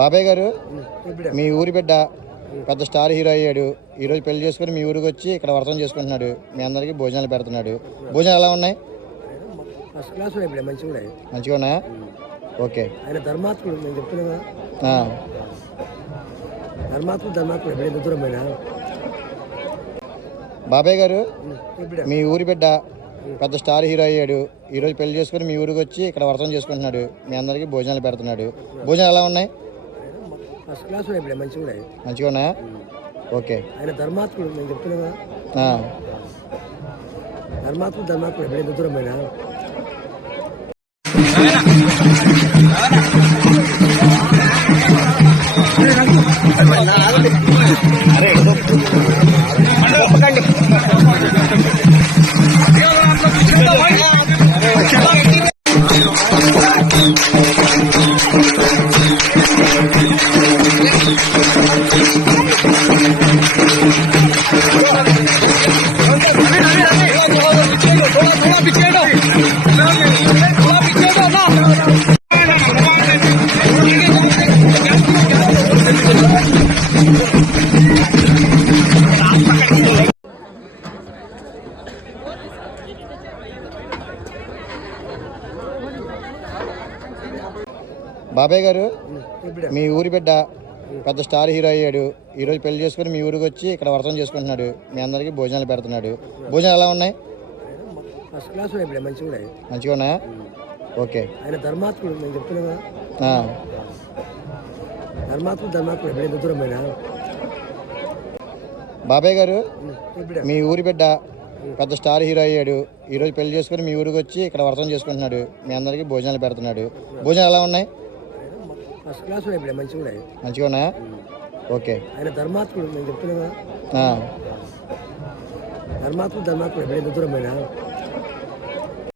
బాబాయ్ గారు, మీ ఊరి బిడ్డ పెద్ద స్టార్ హీరో అయ్యాడు. ఈరోజు పెళ్లి చేసుకుని మీ ఊరికి వచ్చి ఇక్కడ వ్రతం చేసుకుంటున్నాడు. మీ అందరికి భోజనాలు పెడుతున్నాడు. భోజనాలు ఎలా ఉన్నాయి? మంచిగా ఉన్నాయా? ఓకే. బాబాయ్ గారు, మీ ఊరి బిడ్డ పెద్ద స్టార్ హీరో అయ్యాడు. ఈరోజు పెళ్లి చేసుకుని మీ ఊరికి వచ్చి ఇక్కడ వ్రతం చేసుకుంటున్నాడు. మీ అందరికి భోజనాలు పెడుతున్నాడు. భోజనాలు ఎలా ఉన్నాయి? మంచిగా ఉన్నాయా? ఓకే. బాబాయ్ గారు, మీ ఊరి బిడ్డ పెద్ద స్టార్ హీరో అయ్యాడు. ఈరోజు పెళ్లి చేసుకుని మీ ఊరికి వచ్చి ఇక్కడ వ్రతం చేసుకుంటున్నాడు. మీ అందరికి భోజనాలు పెడుతున్నాడు. భోజనాలు ఎలా ఉన్నాయి? మంచిగా ఉన్నాయా? ఓకే. బాబాయ్ గారు, మీ ఊరి బిడ్డ పెద్ద స్టార్ హీరో అయ్యాడు. ఈరోజు పెళ్లి చేసుకుని మీ ఊరికి వచ్చి ఇక్కడ వ్రతం చేసుకుంటున్నాడు. మీ అందరికి భోజనాలు పెడుతున్నాడు. భోజనాలు ఎలా ఉన్నాయి? మంచిగా ఉన్నాయా? ఓకే. ధర్మాత్ముడు